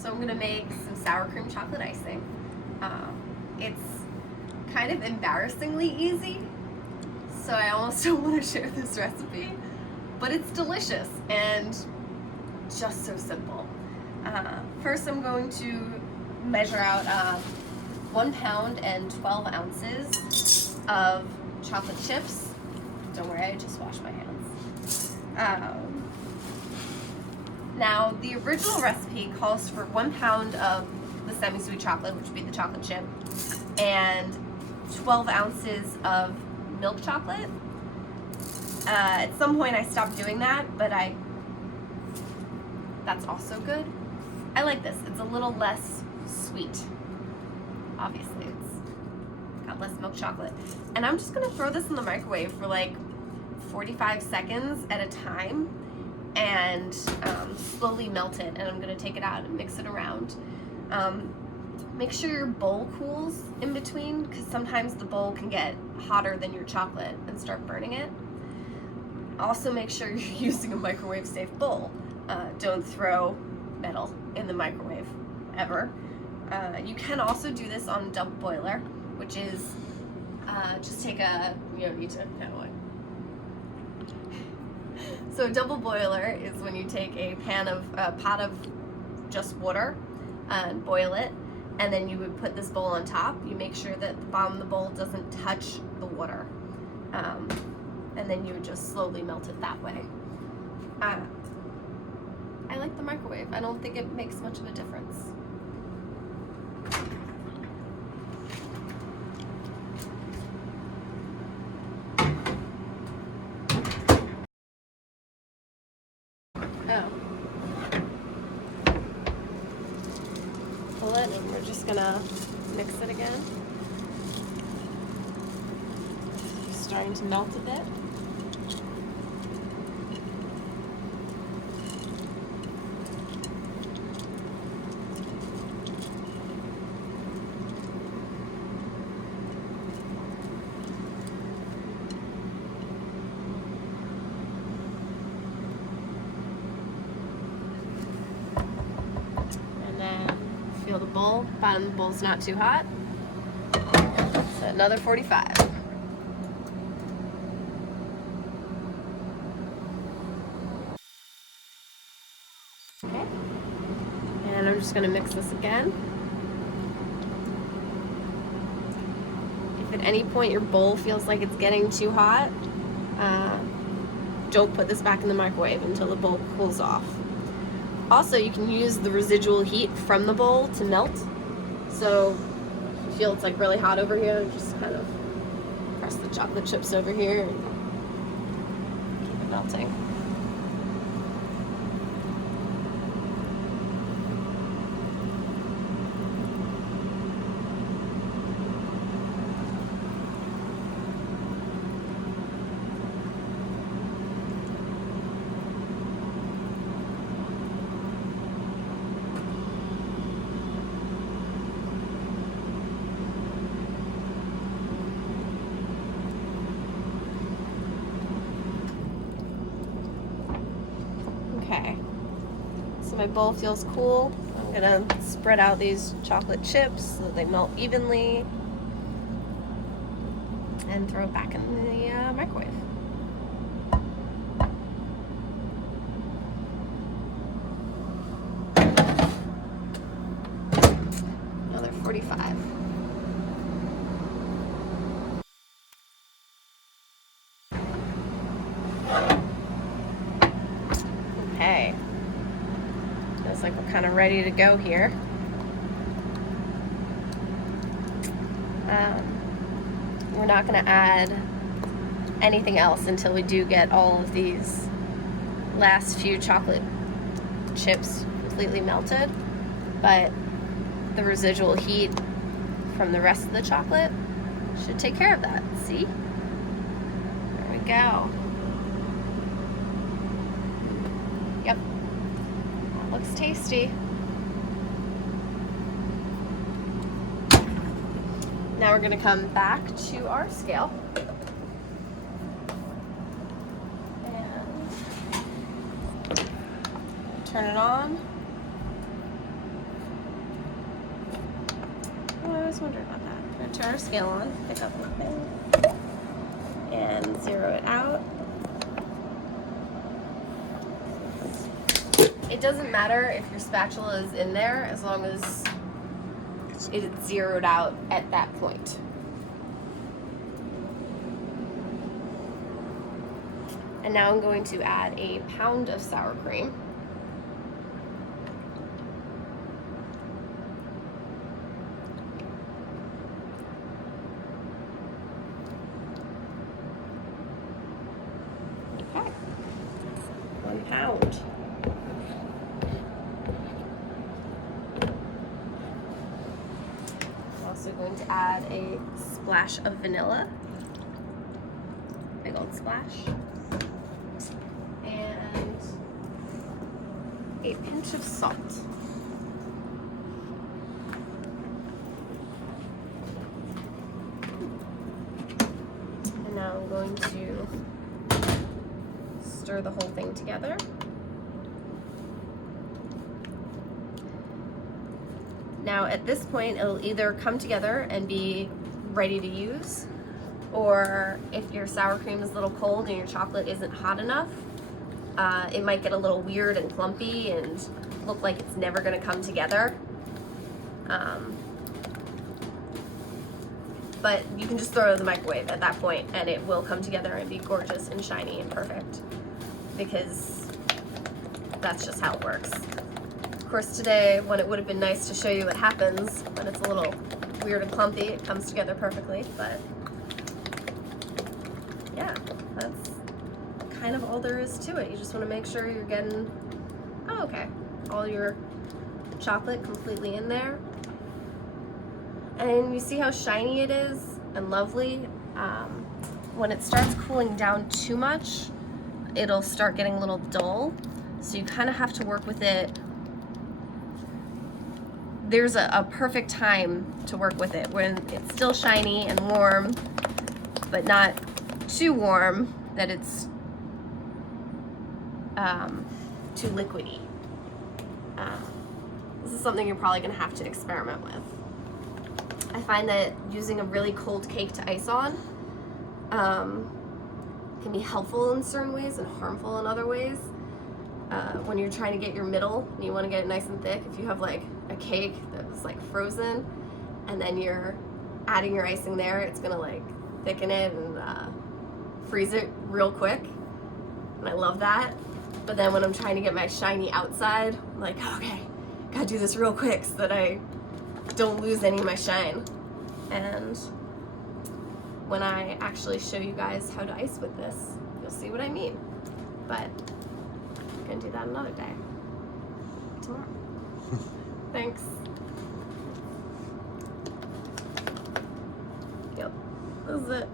So I'm gonna make some sour cream chocolate icing. It's kind of embarrassingly easy, so I almost don't want to share this recipe, but it's delicious and just so simple. First I'm going to measure out 1 pound and 12 ounces of chocolate chips. Don't worry, I just washed my hands. Now, the original recipe calls for 1 pound of the semi-sweet chocolate, which would be the chocolate chip, and 12 ounces of milk chocolate. At some point I stopped doing that, but that's also good. I like this. It's a little less sweet. Obviously, it's got less milk chocolate. And I'm just gonna throw this in the microwave for like 45 seconds at a time and slowly melt it. And I'm gonna take it out and mix it around. Make sure your bowl cools in between, because sometimes the bowl can get hotter than your chocolate and start burning it. Also make sure you're using a microwave safe bowl. Don't throw metal in the microwave, ever. You can also do this on a double boiler, which is just take a, you don't need to know it. So a double boiler is when you take a pot of just water and boil it, and then you would put this bowl on top. You make sure that the bottom of the bowl doesn't touch the water, and then you would just slowly melt it that way. I like the microwave. I don't think it makes much of a difference. Pull it, and we're just gonna mix it again. Starting to melt a bit. Feel the bowl, bottom of the bowl's not too hot. So another 45. Okay. And I'm just gonna mix this again. If at any point your bowl feels like it's getting too hot, don't put this back in the microwave until the bowl cools off. Also, you can use the residual heat from the bowl to melt. So if you feel it's like really hot over here, just kind of press the chocolate chips over here and keep it melting. Okay, so my bowl feels cool. I'm gonna spread out these chocolate chips so that they melt evenly and throw it back in the microwave. Another 45. Okay, looks like we're kind of ready to go here. We're not going to add anything else until we do get all of these last few chocolate chips completely melted, but the residual heat from the rest of the chocolate should take care of that. See? There we go. Yep, that looks tasty. Now we're going to come back to our scale. And turn it on. always wondered about that. I'm gonna turn our scale on, pick up anything, and zero it out. It doesn't matter if your spatula is in there as long as it's zeroed out at that point. And now I'm going to add a pound of sour cream. Okay, 1 pound. I'm also going to add a splash of vanilla, big old splash. A pinch of salt. And now I'm going to stir the whole thing together. Now at this point, it'll either come together and be ready to use, or if your sour cream is a little cold and your chocolate isn't hot enough, it might get a little weird and clumpy and look like it's never going to come together. But you can just throw it in the microwave at that point and it will come together and be gorgeous and shiny and perfect, because that's just how it works. Of course, today, when it would have been nice to show you what happens when it's a little weird and clumpy, it comes together perfectly. But yeah, that's kind of all there is to it. You just want to make sure you're getting, oh, okay, all your chocolate completely in there. And you see how shiny it is and lovely. When it starts cooling down too much, it'll start getting a little dull. So you kind of have to work with it. There's a perfect time to work with it when it's still shiny and warm, but not too warm that it's too liquidy. This is something you're probably going to have to experiment with. I find that using a really cold cake to ice on can be helpful in certain ways and harmful in other ways. When you're trying to get your middle and you want to get it nice and thick, if you have like a cake that's like frozen and then you're adding your icing there, it's gonna like thicken it and freeze it real quick. And I love that. But then when I'm trying to get my shiny outside, I'm like, okay, gotta do this real quick so that I don't lose any of my shine. And when I actually show you guys how to ice with this, you'll see what I mean. But I'm gonna do that another day. Tomorrow. Thanks. Yep, this is it.